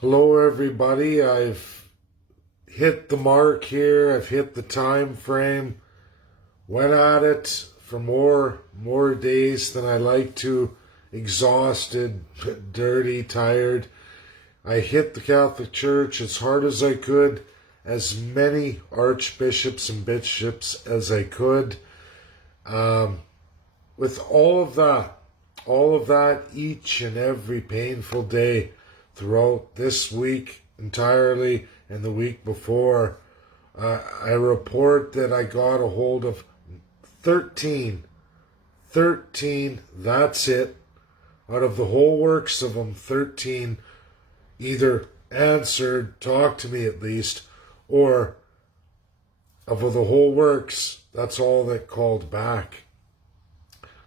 Hello everybody, I've hit the mark here, I've hit the time frame, went at it for more days than I like to, exhausted, dirty, tired. I hit the Catholic Church as hard as I could, as many archbishops and bishops as I could. With all of that each and every painful day throughout this week entirely and the week before, I report that I got a hold of 13, that's it. Out of the whole works of them, 13 either answered, talked to me at least, or of the whole works, that's all that called back.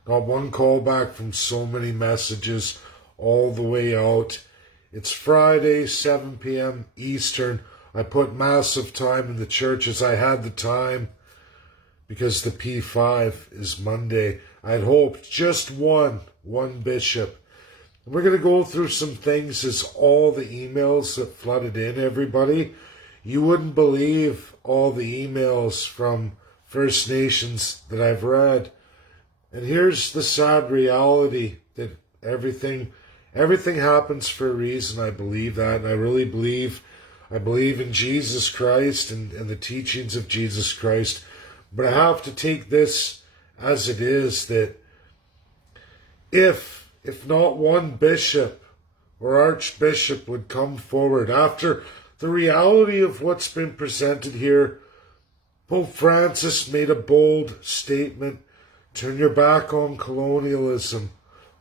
Got one call back from so many messages all the way out. It's Friday, 7 p.m. Eastern. I put massive time in the church as I had the time because the P5 is Monday. I'd hoped just one bishop. And we're going to go through some things as all the emails that flooded in, everybody. You wouldn't believe all the emails from First Nations that I've read. And here's the sad reality that everything happens for a reason. I believe that, and I really believe in Jesus Christ and the teachings of Jesus Christ. But I have to take this as it is, that if not one bishop or archbishop would come forward after the reality of what's been presented here, Pope Francis made a bold statement. Turn your back on colonialism.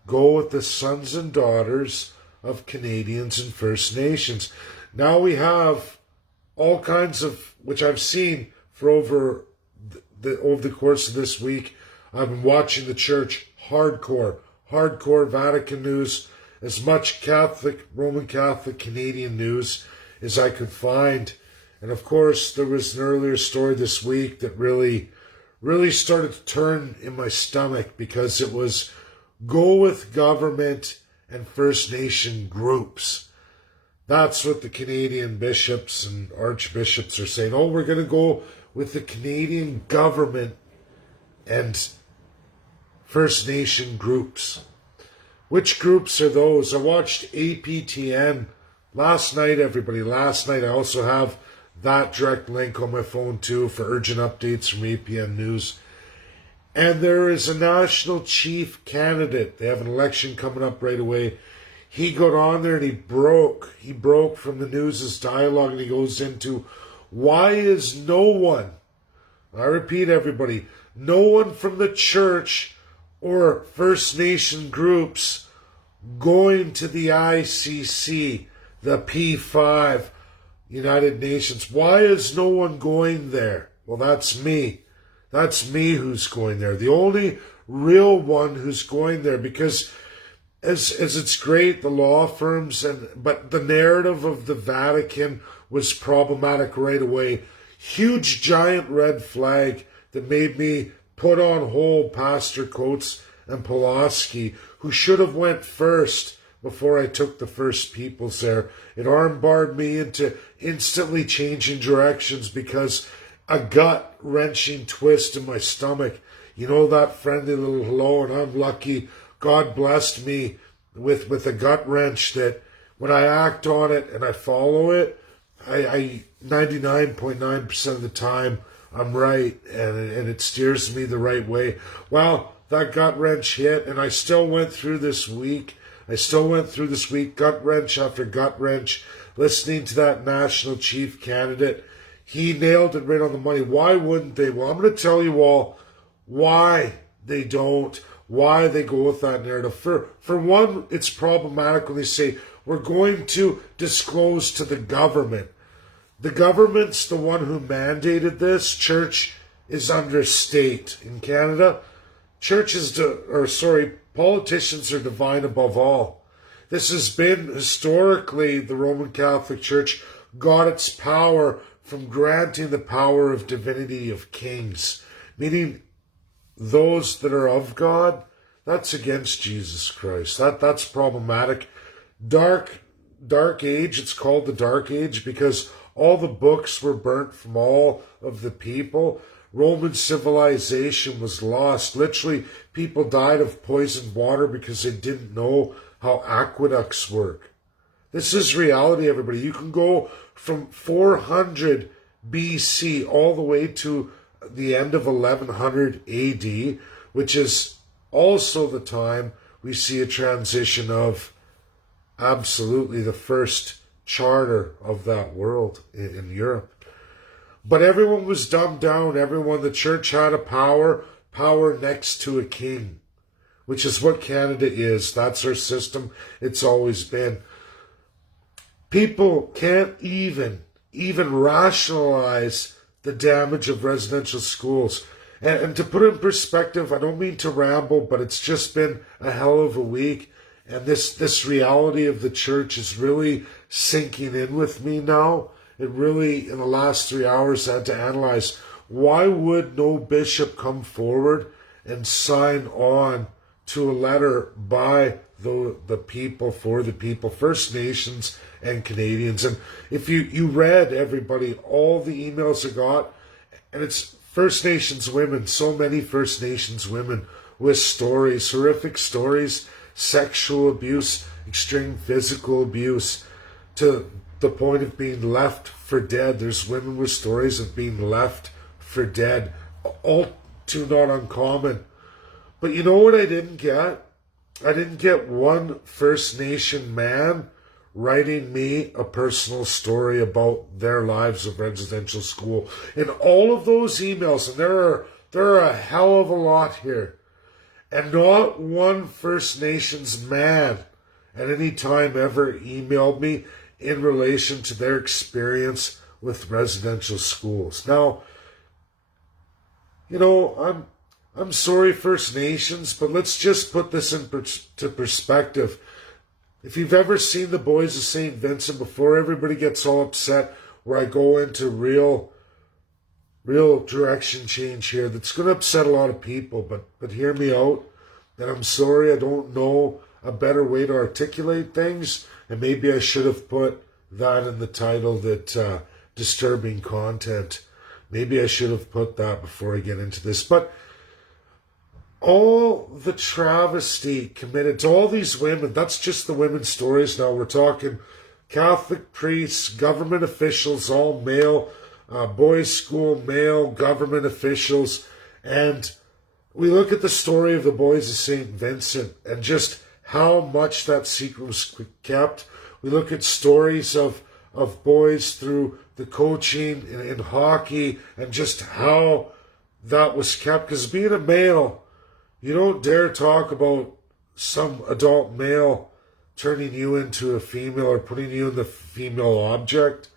Go with the sons and daughters of Canadians and First Nations. Now we have all kinds of, which I've seen for over the course of this week. I've been watching the church hardcore Vatican news, as much Roman Catholic Canadian news as I could find. And of course, there was an earlier story this week that really started to turn in my stomach, because it was go with government and First Nation groups. That's what the Canadian bishops and archbishops are saying. Oh, we're going to go with the Canadian government and First Nation groups. Which groups are those? I watched APTN last night, everybody. Last night. I also have that direct link on my phone too for urgent updates from APN News. And there is a national chief candidate. They have an election coming up right away. He got on there and he broke from the News's dialogue, and he goes into, why is no one, I repeat everybody, no one from the church or First Nation groups going to the ICC, the P5, United Nations. Why is no one going there? Well, that's me. That's me who's going there. The only real one who's going there, because as it's great, the law firms, but the narrative of the Vatican was problematic right away. Huge giant red flag that made me put on hold Pastor Coates and Pulaski, who should have went first before I took the First Peoples there. It armbarred me into instantly changing directions because a gut-wrenching twist in my stomach. You know, that friendly little hello, and I'm lucky. God blessed me with a gut wrench that when I act on it and I follow it, I 99.9% of the time I'm right, and it steers me the right way. Well, that gut wrench hit, and I still went through this week. Gut wrench after gut wrench, listening to that national chief candidate. He nailed it right on the money. Why wouldn't they? Well, I'm going to tell you all why they don't, why they go with that narrative. For one, it's problematic when they say, we're going to disclose to the government. The government's the one who mandated this. Church is under state. In Canada, politicians are divine above all. This has been historically, the Roman Catholic Church got its power from granting the power of divinity of kings, meaning those that are of God, that's against Jesus Christ. That's problematic. Dark Dark Age, it's called the Dark Age because all the books were burnt from all of the people. Roman civilization was lost. Literally, people died of poisoned water because they didn't know how aqueducts work. This is reality, everybody. You can go from 400 BC all the way to the end of 1100 AD, which is also the time we see a transition of absolutely the first charter of that world in Europe. But everyone was dumbed down. The church had a power next to a king, which is what Canada is. That's our system. It's always been. People can't even rationalize the damage of residential schools. And to put it in perspective, I don't mean to ramble, but it's just been a hell of a week. And this reality of the church is really sinking in with me now. It really, in the last 3 hours, I had to analyze, why would no bishop come forward and sign on to a letter by the people, for the people, First Nations and Canadians? And if you read, everybody, all the emails I got, and it's First Nations women, so many First Nations women with stories, horrific stories, sexual abuse, extreme physical abuse, to the point of being left for dead. There's women with stories of being left for dead, all too not uncommon. But you know what I didn't get? I didn't get one First Nation man writing me a personal story about their lives of residential school. In all of those emails, and there are a hell of a lot here, and not one First Nations man at any time ever emailed me in relation to their experience with residential schools. Now, you know, I'm sorry, First Nations, but let's just put this into perspective. If you've ever seen The Boys of St. Vincent, before everybody gets all upset, where I go into real direction change here, that's going to upset a lot of people, but hear me out. And I'm sorry, I don't know a better way to articulate things, and maybe I should have put that in the title, that disturbing content. Maybe I should have put that before I get into this. But all the travesty committed to all these women, that's just the women's stories now. We're talking Catholic priests, government officials, all male, boys' school, male government officials. And we look at the story of the Boys of St. Vincent and just how much that secret was kept. We look at stories of boys through the coaching in hockey and just how that was kept. Because being a male, you don't dare talk about some adult male turning you into a female or putting you in the female object.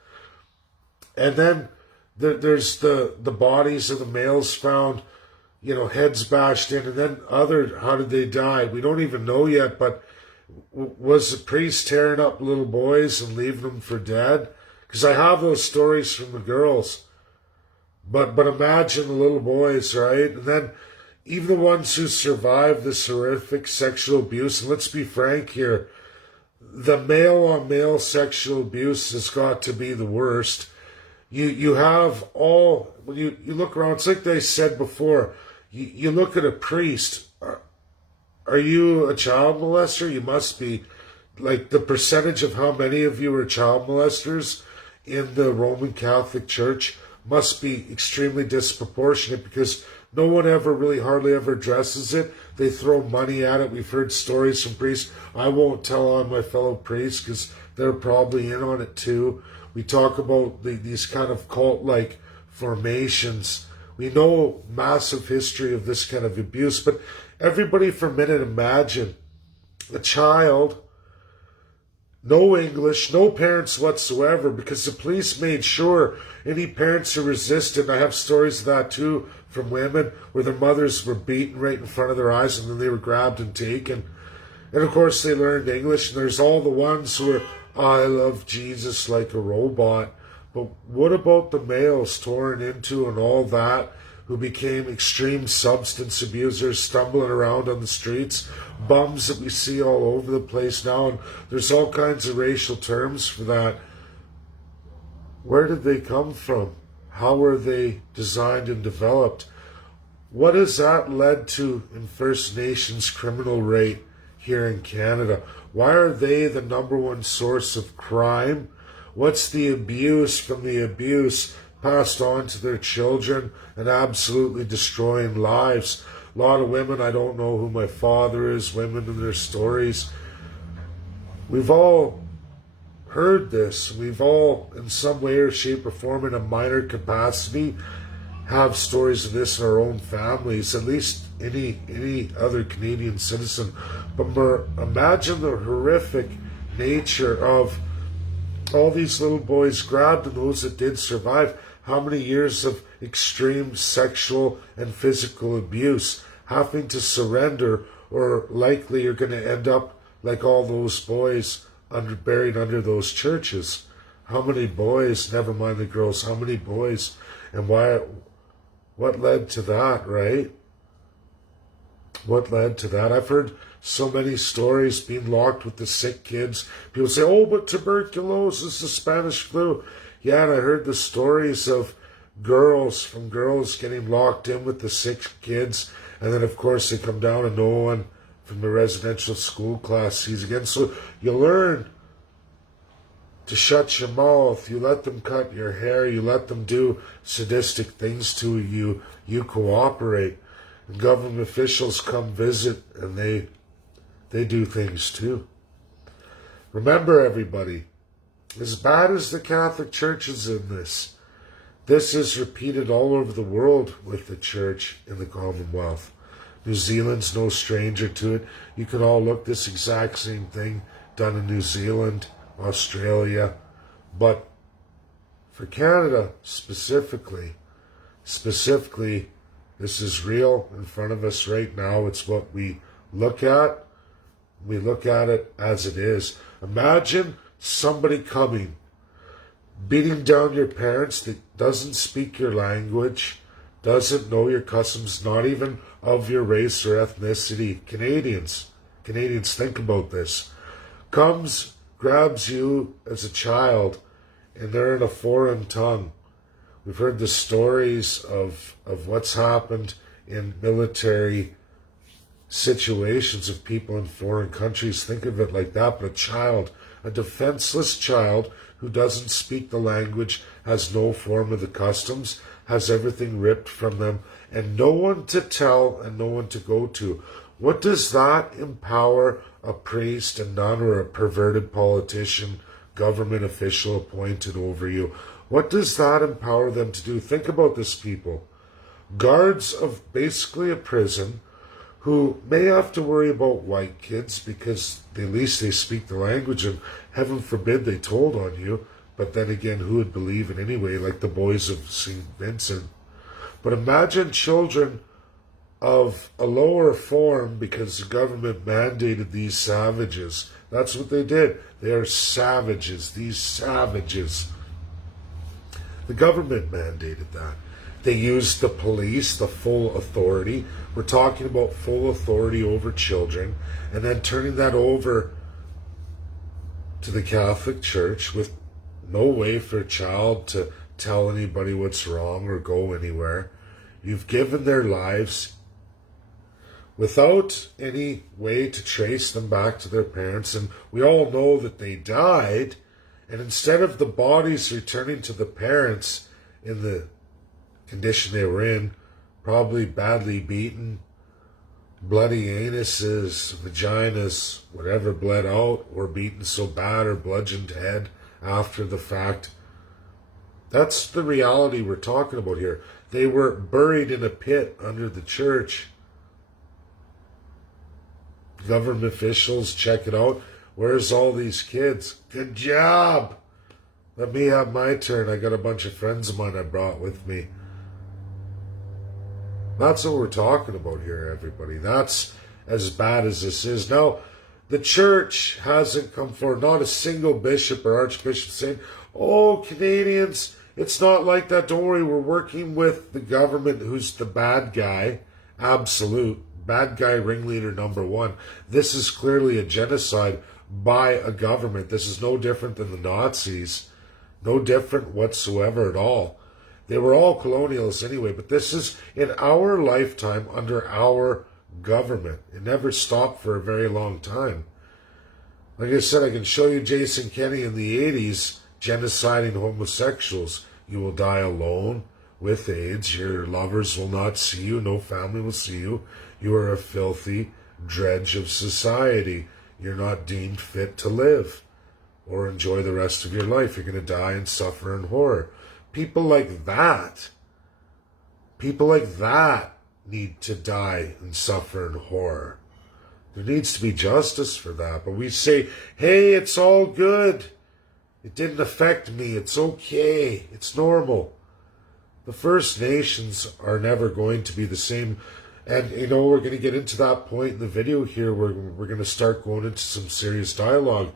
And then there's the bodies of the males found, heads bashed in, and then how did they die? We don't even know yet, but was the priest tearing up little boys and leaving them for dead? Because I have those stories from the girls. But imagine the little boys, right? And then even the ones who survived this horrific sexual abuse, and let's be frank here, the male-on-male sexual abuse has got to be the worst. You have all, when you look around, it's like they said before, you look at a priest. Are you a child molester? You must be. Like, the percentage of how many of you are child molesters in the Roman Catholic Church must be extremely disproportionate, because no one ever really hardly ever addresses it. They throw money at it. We've heard stories from priests. I won't tell on my fellow priests because they're probably in on it too. We talk about these kind of cult-like formations. We know massive history of this kind of abuse, but everybody for a minute imagine a child, no English, no parents whatsoever, because the police made sure any parents who resisted, and I have stories of that too from women, where their mothers were beaten right in front of their eyes and then they were grabbed and taken. And of course they learned English, and there's all the ones who are, I love Jesus like a robot. But what about the males torn into and all that? who became extreme substance abusers, stumbling around on the streets, bums that we see all over the place now, and there's all kinds of racial terms for that. Where did they come from? How were they designed and developed? What has that led to in First Nations criminal rate here in Canada? Why are they the number one source of crime? What's the abuse from the abuse passed on to their children and absolutely destroying lives? A lot of women, I don't know who my father is, women and their stories. We've all heard this. We've all, in some way or shape or form, in a minor capacity, have stories of this in our own families, at least any other Canadian citizen. But imagine the horrific nature of all these little boys grabbed, and those that did survive. How many years of extreme sexual and physical abuse, having to surrender, or likely you're going to end up like all those boys buried under those churches. How many boys, never mind the girls, how many boys, and why? What led to that, right? What led to that? I've heard so many stories being locked with the sick kids. People say, oh, but tuberculosis, the Spanish flu. Yeah, and I heard the stories of girls getting locked in with the sick kids. And then, of course, they come down and no one from the residential school class sees again. So you learn to shut your mouth. You let them cut your hair. You let them do sadistic things to you. You cooperate. And government officials come visit, and they do things too. Remember, everybody, as bad as the Catholic Church is in this is repeated all over the world with the Church in the Commonwealth. New Zealand's no stranger to it. You can all look this exact same thing done in New Zealand, Australia. But for Canada specifically, this is real in front of us right now. It's what we look at. We look at it as it is. Imagine somebody coming, beating down your parents that doesn't speak your language, doesn't know your customs, not even of your race or ethnicity. Canadians, think about this. Comes, grabs you as a child, and they're in a foreign tongue. We've heard the stories of what's happened in military situations of people in foreign countries. Think of it like that. But a child, a defenseless child who doesn't speak the language, has no form of the customs, has everything ripped from them, and no one to tell and no one to go to. What does that empower a priest, a nun, or a perverted politician, government official appointed over you? What does that empower them to do? Think about this, people. Guards of basically a prison who may have to worry about white kids because at least they speak the language, and heaven forbid they told on you. But then again, who would believe it anyway, like the boys of St. Vincent? But imagine children of a lower form, because the government mandated these savages. That's what they did. They are savages, these savages. The government mandated that. They used the police, the full authority. We're talking about full authority over children, and then turning that over to the Catholic Church with no way for a child to tell anybody what's wrong or go anywhere. You've given their lives without any way to trace them back to their parents, and we all know that they died. And instead of the bodies returning to the parents in the condition they were in, probably badly beaten, bloody anuses, vaginas, whatever bled out, or beaten so bad, or bludgeoned head after the fact. That's the reality we're talking about here. They were buried in a pit under the church. Government officials, check it out. Where's all these kids? Good job. Let me have my turn. I got a bunch of friends of mine I brought with me. That's what we're talking about here, everybody. That's as bad as this is. Now, the church hasn't come forward. Not a single bishop or archbishop saying, oh, Canadians, It's not like that. Don't worry, we're working with the government, who's the bad guy, absolute bad guy ringleader number one. This is clearly a genocide by a government. This is no different than the Nazis. No different whatsoever at all. They were all colonialists anyway, but this is in our lifetime under our government. It never stopped for a very long time. Like I said, I can show you Jason Kenney in the 80s genociding homosexuals. You will die alone with AIDS. Your lovers will not see you. No family will see you. You are a filthy dredge of society. You're not deemed fit to live or enjoy the rest of your life. You're going to die and suffer in horror. People like that need to die and suffer in horror. There needs to be justice for that. But we say, hey, it's all good. It didn't affect me. It's okay. It's normal. The First Nations are never going to be the same. And, we're going to get into that point in the video here where we're going to start going into some serious dialogue.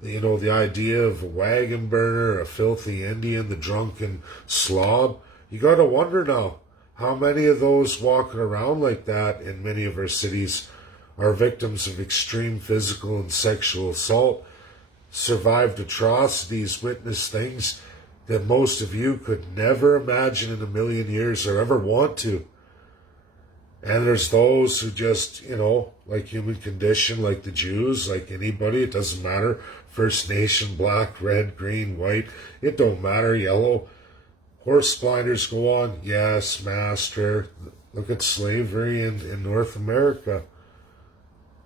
The idea of a wagon burner, a filthy Indian, the drunken slob. You got to wonder now, how many of those walking around like that in many of our cities are victims of extreme physical and sexual assault, survived atrocities, witnessed things that most of you could never imagine in a million years or ever want to. And there's those who just, like human condition, like the Jews, like anybody, it doesn't matter. First Nation, black, red, green, white, it don't matter, yellow. Horse blinders go on, yes, master. Look at slavery in North America.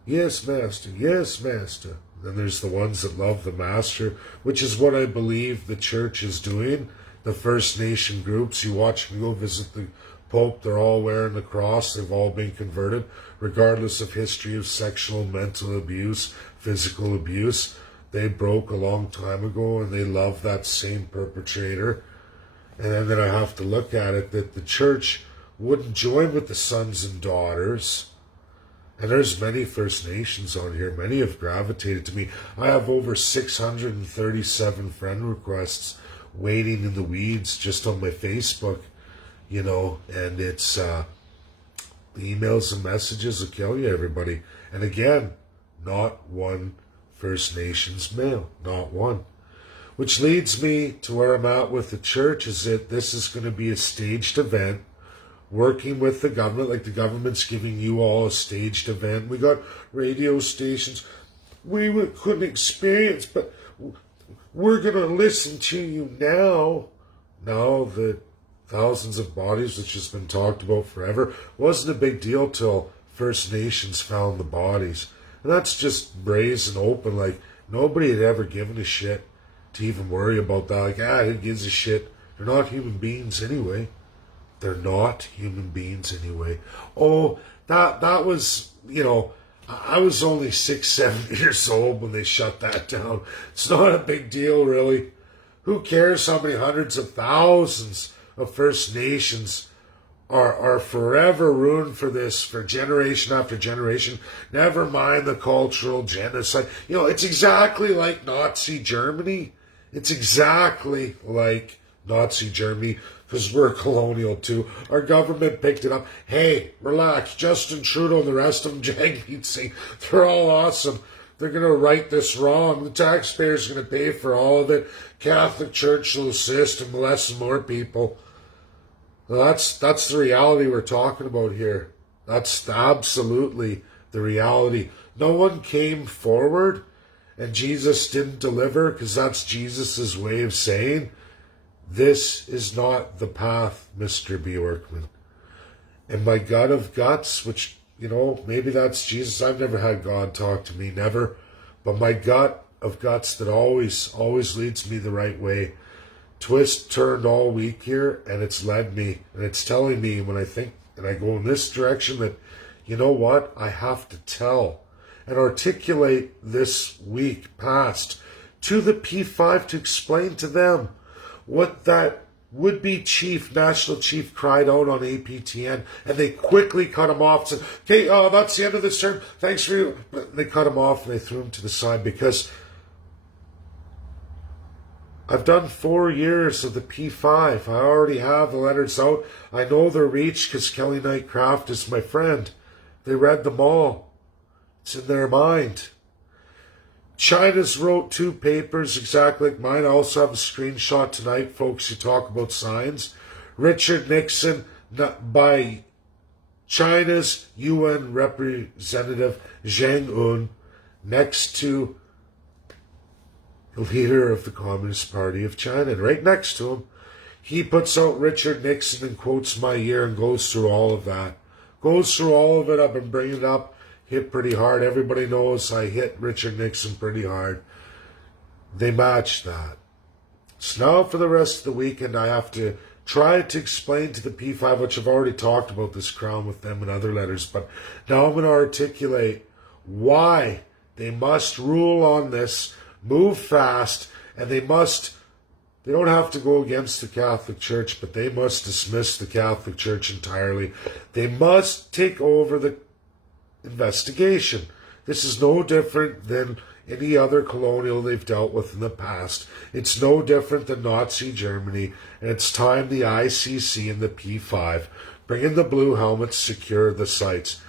Yes, master, yes, master. Then there's the ones that love the master, which is what I believe the church is doing. The First Nation groups, you watch me go visit the Pope, they're all wearing the cross, they've all been converted, regardless of history of sexual, mental abuse, physical abuse. They broke a long time ago and they love that same perpetrator. And then I have to look at it that the church wouldn't join with the sons and daughters. And there's many First Nations on here. Many have gravitated to me. I have over 637 friend requests waiting in the weeds just on my Facebook, and it's the emails and messages will kill you, everybody. And again, not one First Nations male, not one. Which leads me to where I'm at with the church, is that this is going to be a staged event, working with the government, like the government's giving you all a staged event. We got radio stations we couldn't experience, but we're going to listen to you now. Now that thousands of bodies, which has been talked about forever, wasn't a big deal till First Nations found the bodies. And that's just brazen open, like nobody had ever given a shit to even worry about that. Like, who gives a shit? They're not human beings anyway. They're not human beings anyway. Oh, that was, I was only 6, 7 years old when they shut that down. It's not a big deal, really. Who cares how many hundreds of thousands of First Nations are forever ruined for this, for generation after generation? Never mind the cultural genocide. It's exactly like Nazi Germany. It's exactly like Nazi Germany, because we're colonial too. Our government picked it up. Hey, relax. Justin Trudeau and the rest of them, Jagmeet Singh, they're all awesome. They're going to right this wrong. The taxpayers are going to pay for all of it. Catholic Church will assist and molest more people. Well, that's the reality we're talking about here. That's absolutely the reality. No one came forward and Jesus didn't deliver, because that's Jesus's way of saying, this is not the path, Mr. Bjorkman. And my gut of guts, which, maybe that's Jesus. I've never had God talk to me, never. But my gut of guts that always leads me the right way, twist turned all week here, and it's led me, and it's telling me when I think and I go in this direction that, what, I have to tell and articulate this week past to the P5 to explain to them what that would-be national chief cried out on APTN, and they quickly cut him off and said, okay, that's the end of this term, thanks for you. But they cut him off and they threw him to the side, because I've done 4 years of the P5. I already have the letters out. I know they're reached because Kelly Knight Craft is my friend. They read them all. It's in their mind. China's wrote 2 papers exactly like mine. I also have a screenshot tonight, folks, who talk about signs. Richard Nixon, by China's UN representative Zhang Un, next to the leader of the Communist Party of China. And right next to him, he puts out Richard Nixon and quotes my year and goes through all of that. Goes through all of it. I've been bringing it up. Hit pretty hard. Everybody knows I hit Richard Nixon pretty hard. They match that. So now for the rest of the weekend, I have to try to explain to the P5, which I've already talked about this crown with them in other letters, but now I'm going to articulate why they must rule on this, move fast, and they don't have to go against the Catholic Church, but they must dismiss the Catholic Church entirely. They must take over the investigation. This is no different than any other colonial they've dealt with in the past. It's no different than Nazi Germany, and it's time the ICC and the P5 bring in the blue helmets, secure the sites.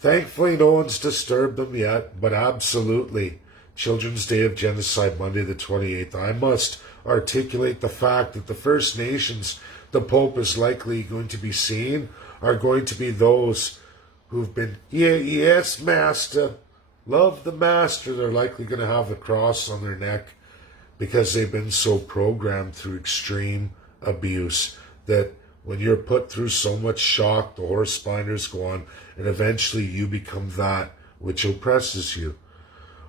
Thankfully, no one's disturbed them yet, but absolutely, Children's Day of Genocide, Monday the 28th, I must articulate the fact that the First Nations the Pope is likely going to be seeing are going to be those who've been, yes, Master, love the Master. They're likely going to have the cross on their neck because they've been so programmed through extreme abuse that when you're put through so much shock, the horse binders go on, and eventually you become that which oppresses you.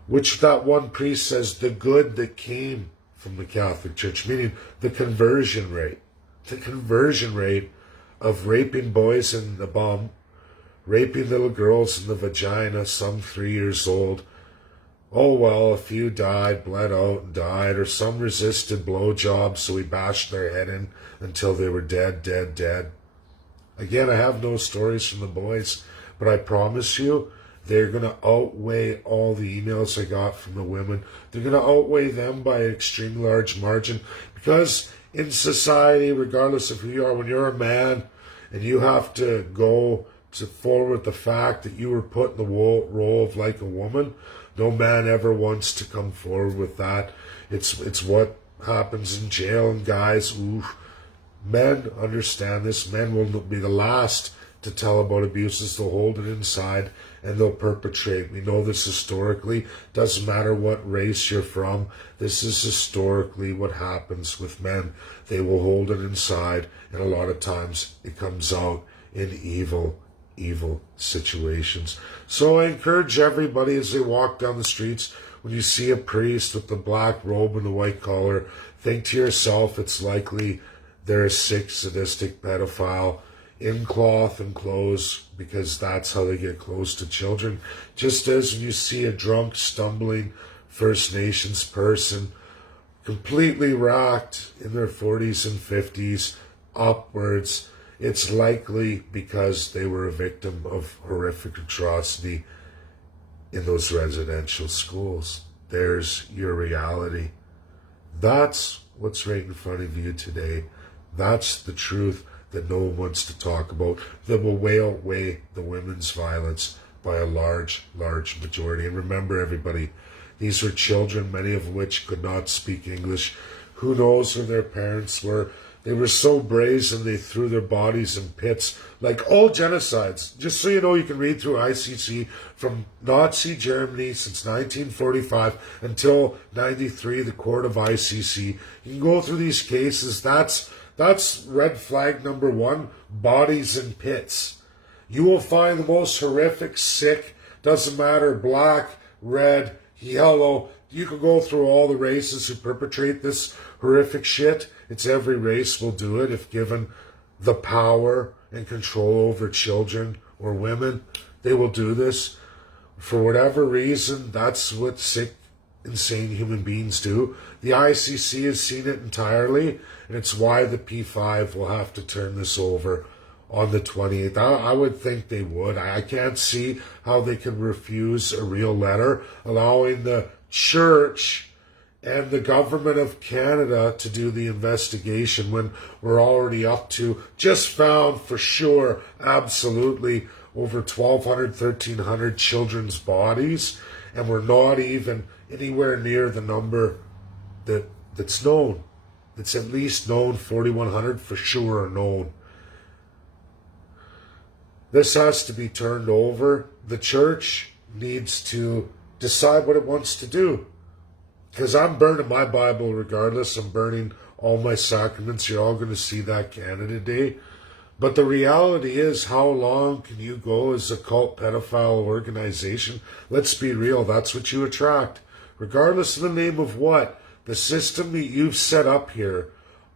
Which that one priest says, the good that came from the Catholic Church, meaning the conversion rate. The conversion rate of raping boys in the bum, raping little girls in the vagina, some 3 years old. Oh well, a few died, bled out and died, or some resisted blowjobs, so we bashed their head in until they were dead. Again, I have no stories from the boys, but I promise you, they're going to outweigh all the emails I got from the women. They're going to outweigh them by an extremely large margin, because in society, regardless of who you are, when you're a man and you have to go to forward the fact that you were put in the role of like a woman, no man ever wants to come forward with that. It's what happens in jail, and guys, men understand this. Men will be the last to tell about abuses. They'll hold it inside and they'll perpetrate. We know this historically. Doesn't matter what race you're from. This is historically what happens with men. They will hold it inside, and a lot of times it comes out in evil situations. So I encourage everybody as they walk down the streets, when you see a priest with the black robe and the white collar, think to yourself, it's likely they're a sick, sadistic pedophile in cloth and clothes, because that's how they get close to children. Just as when you see a drunk, stumbling First Nations person, completely racked in their 40s and 50s upwards, it's likely because they were a victim of horrific atrocity in those residential schools. There's your reality. That's what's right in front of you today. That's the truth that no one wants to talk about, that will outweigh the women's violence by a large majority. And remember, everybody, these were children, many of which could not speak English. Who knows who their parents were? They were so brazen, they threw their bodies in pits, like all genocides. Just so you know, you can read through ICC from Nazi Germany since 1945 until 93, the court of ICC. You can go through these cases. That's red flag number 1, bodies in pits. You will find the most horrific, sick, doesn't matter, black, red, yellow. You can go through all the races who perpetrate this horrific shit. It's every race will do it if given the power and control over children or women. They will do this. For whatever reason, that's what sick, insane human beings do. The ICC has seen it entirely, and it's why the P5 will have to turn this over on the 28th. I would think they would. I can't see how they can refuse a real letter allowing the church and the government of Canada to do the investigation when we're already up to, just found for sure, absolutely, over 1,200, 1,300 children's bodies, and we're not even anywhere near the number that's known. It's at least known, 4,100 for sure are known. This has to be turned over. The church needs to decide what it wants to do. Because I'm burning my Bible regardless. I'm burning all my sacraments. You're all going to see that Canada Day. But the reality is, how long can you go as a cult pedophile organization? Let's be real, that's what you attract. Regardless of the name of what, the system that you've set up here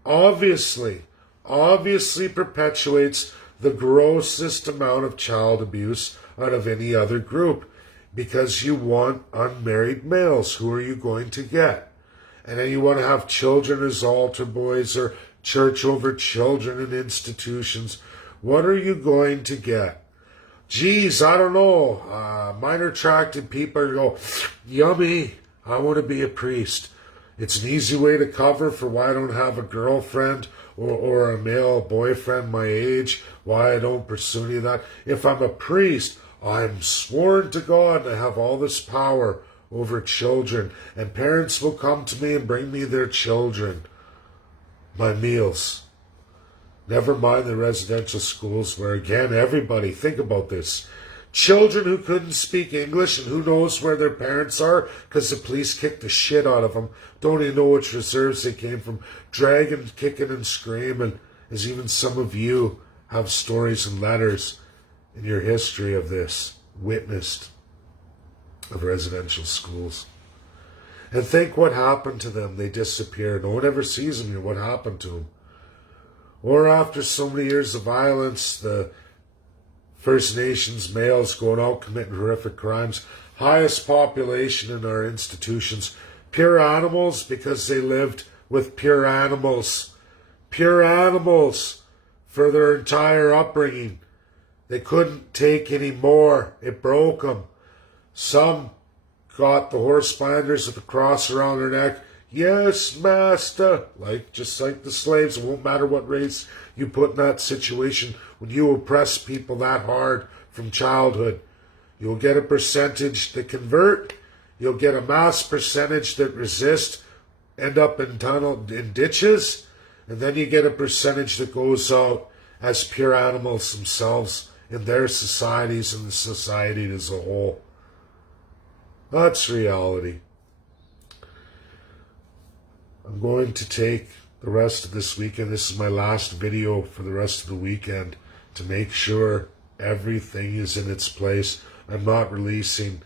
obviously perpetuates the grossest amount of child abuse out of any other group. Because you want unmarried males. Who are you going to get? And then you want to have children as altar boys or church over children in institutions. What are you going to get? Geez, I don't know. Minor attracted people go, yummy, I want to be a priest. It's an easy way to cover for why I don't have a girlfriend or a male boyfriend my age, why I don't pursue any of that. If I'm a priest, I'm sworn to God and I have all this power over children. And parents will come to me and bring me their children, my meals. Never mind the residential schools where, again, everybody, think about this. Children who couldn't speak English and who knows where their parents are because the police kicked the shit out of them. Don't even know which reserves they came from. Dragging, kicking and screaming. As even some of you have stories and letters in your history of this, witnessed, of residential schools. And think what happened to them. They disappeared. No one ever sees them here. What happened to them? Or after so many years of violence, the First Nations males going out committing horrific crimes, highest population in our institutions, pure animals because they lived with pure animals. Pure animals for their entire upbringing. They couldn't take any more. It broke them. Some got the horse binders with the cross around their neck. Yes, master. Just like the slaves. It won't matter what race you put in that situation. When you oppress people that hard from childhood, you'll get a percentage that convert. You'll get a mass percentage that resist, end up in ditches. And then you get a percentage that goes out as pure animals themselves in their societies and the society as a whole. That's reality. I'm going to take the rest of this weekend. This is my last video for the rest of the weekend to make sure everything is in its place. I'm not releasing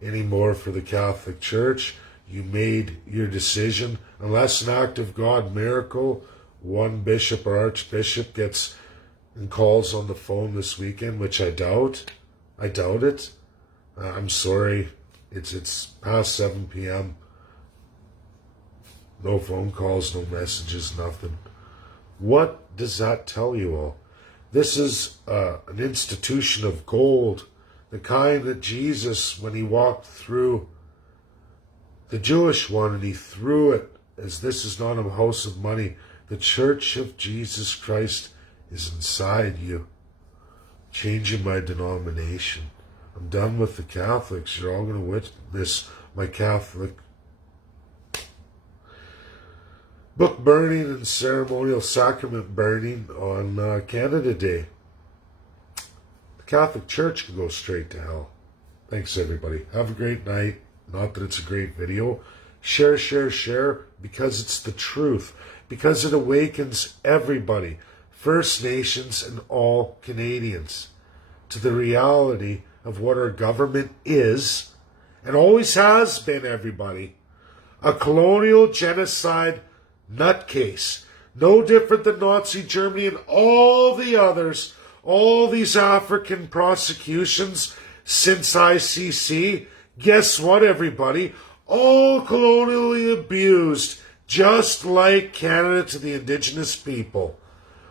any more for the Catholic Church. You made your decision. Unless an act of God miracle, one bishop or archbishop gets and calls on the phone this weekend, which I doubt. I doubt it. I'm sorry. It's past 7 p.m. No phone calls, no messages, nothing. What does that tell you all? This is an institution of gold, the kind that Jesus, when he walked through the Jewish one and he threw it, as this is not a house of money, the Church of Jesus Christ is inside you. Changing my denomination. I'm done with the Catholics. You're all going to witness my Catholic book burning and ceremonial sacrament burning on Canada Day. The Catholic Church can go straight to hell. Thanks, everybody. Have a great night. Not that it's a great video. Share, share, share, because it's the truth. Because it awakens everybody, First Nations and all Canadians, to the reality of what our government is, and always has been, everybody. A colonial genocide nutcase. No different than Nazi Germany and all the others, all these African prosecutions since ICC. Guess what, everybody? All colonially abused, just like Canada to the Indigenous people.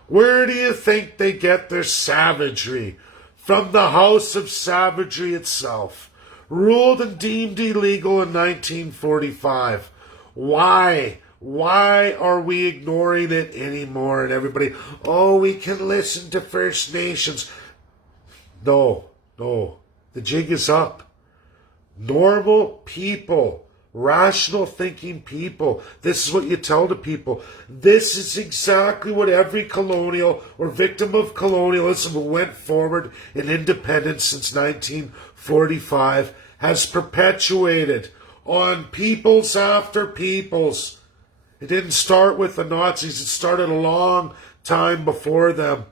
Where do you think they get their savagery? From the House of Savagery itself, ruled and deemed illegal in 1945. Why? Why are we ignoring it anymore? And everybody, oh, we can listen to First Nations. No. The jig is up. Normal people, rational thinking people, this is what you tell to people. This is exactly what every colonial or victim of colonialism who went forward in independence since 1945 has perpetuated on peoples after peoples. It didn't start with the Nazis. It started a long time before them.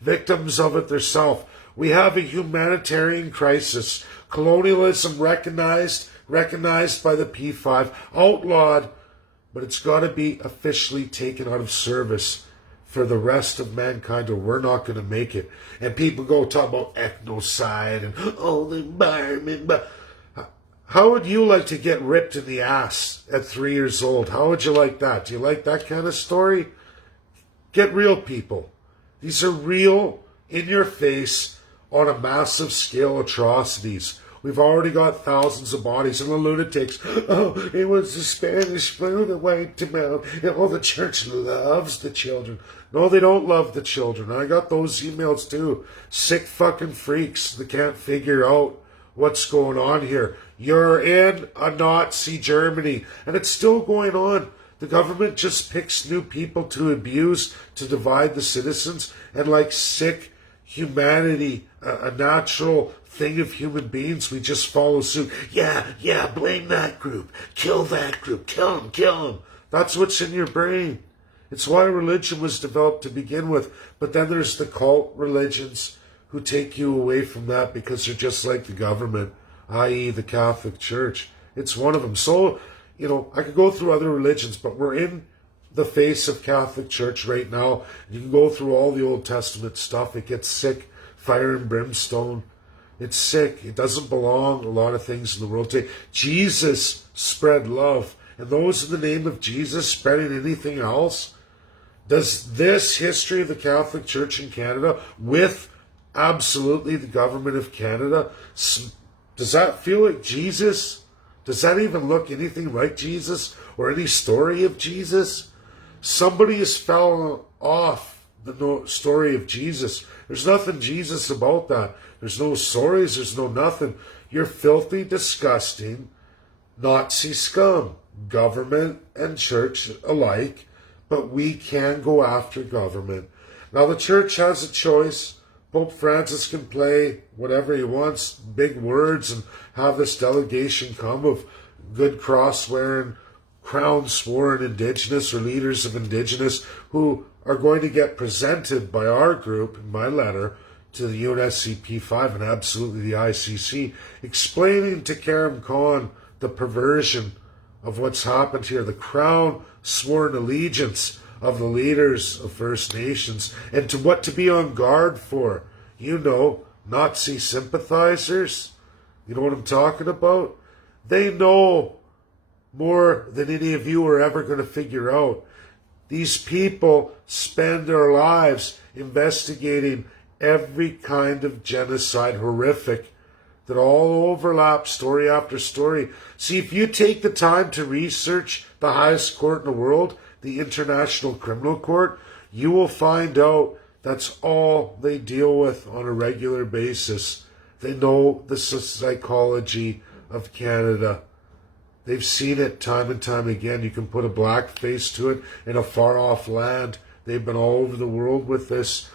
Victims of it themselves. We have a humanitarian crisis. Colonialism recognized by the P5, outlawed, but it's got to be officially taken out of service for the rest of mankind or we're not going to make it. And people go talk about ethnocide and, oh, the environment. But how would you like to get ripped in the ass at 3 years old? How would you like that? Do you like that kind of story? Get real, people. These are real, in your face, on a massive scale atrocities. We've already got thousands of bodies and the lunatics. Oh, it was the Spanish flu that wiped him out. Oh, the church loves the children. No, they don't love the children. I got those emails too. Sick fucking freaks that can't figure out what's going on here. You're in a Nazi Germany, and it's still going on. The government just picks new people to abuse, to divide the citizens, and like sick humanity, a natural thing of human beings, we just follow suit. Yeah, blame that group. Kill that group. Kill them. That's what's in your brain. It's why religion was developed to begin with. But then there's the cult religions who take you away from that because they're just like the government, i.e. the Catholic Church. It's one of them. So, I could go through other religions, but we're in the face of Catholic Church right now. You can go through all the Old Testament stuff. It gets sick. Fire and brimstone. It's sick. It doesn't belong. A lot of things in the world today. Jesus spread love. And those in the name of Jesus spreading anything else? Does this history of the Catholic Church in Canada, with absolutely the government of Canada, does that feel like Jesus? Does that even look anything like Jesus or any story of Jesus? Somebody has fallen off the story of Jesus. There's nothing Jesus about that. There's no stories. There's no nothing. You're filthy, disgusting Nazi scum, government and church alike, but we can go after government. Now the church has a choice. Pope Francis can play whatever he wants, big words, and have this delegation come of good cross-wearing, crown-sworn Indigenous or leaders of Indigenous who are going to get presented by our group, in my letter, to the UNSCP5 and absolutely the ICC, explaining to Karim Khan the perversion of what's happened here, the crown-sworn allegiance of the leaders of First Nations, and to what to be on guard for. Nazi sympathizers. You know what I'm talking about? They know more than any of you are ever going to figure out. These people spend their lives investigating every kind of genocide, horrific, that all overlap story after story. See, if you take the time to research the highest court in the world, the International Criminal Court, you will find out that's all they deal with on a regular basis. They know the psychology of Canada. They've seen it time and time again. You can put a black face to it in a far-off land. They've been all over the world with this.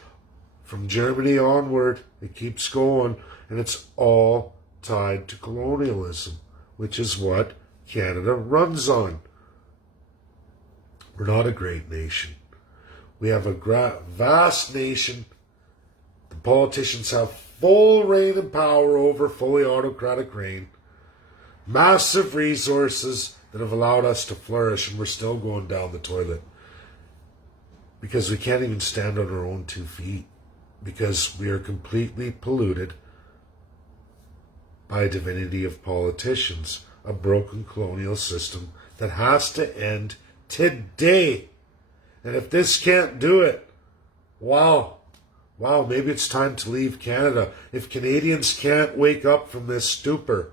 From Germany onward, it keeps going. And it's all tied to colonialism, which is what Canada runs on. We're not a great nation. We have a vast nation. The politicians have full reign and power over, fully autocratic reign. Massive resources that have allowed us to flourish, and we're still going down the toilet. Because we can't even stand on our own 2 feet. Because we are completely polluted by a divinity of politicians. A broken colonial system that has to end today. And if this can't do it, wow, maybe it's time to leave Canada. If Canadians can't wake up from this stupor,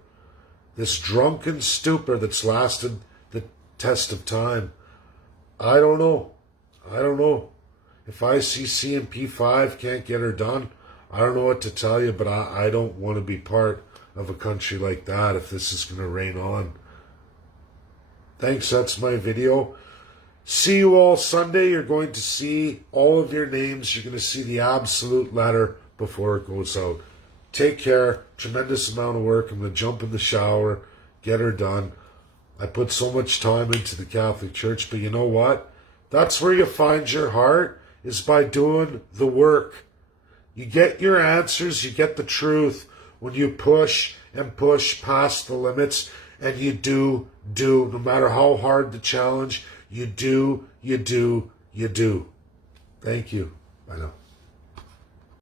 this drunken stupor that's lasted the test of time. I don't know. I don't know. If ICC and P5 can't get her done, I don't know what to tell you, but I don't want to be part of a country like that if this is going to rain on. Thanks, that's my video. See you all Sunday. You're going to see all of your names. You're going to see the absolute letter before it goes out. Take care. Tremendous amount of work. I'm going to jump in the shower, get her done. I put so much time into the Catholic Church, but you know what? That's where you find your heart, is by doing the work. You get your answers, you get the truth when you push and push past the limits, and you do, no matter how hard the challenge, you do. Thank you. Bye now.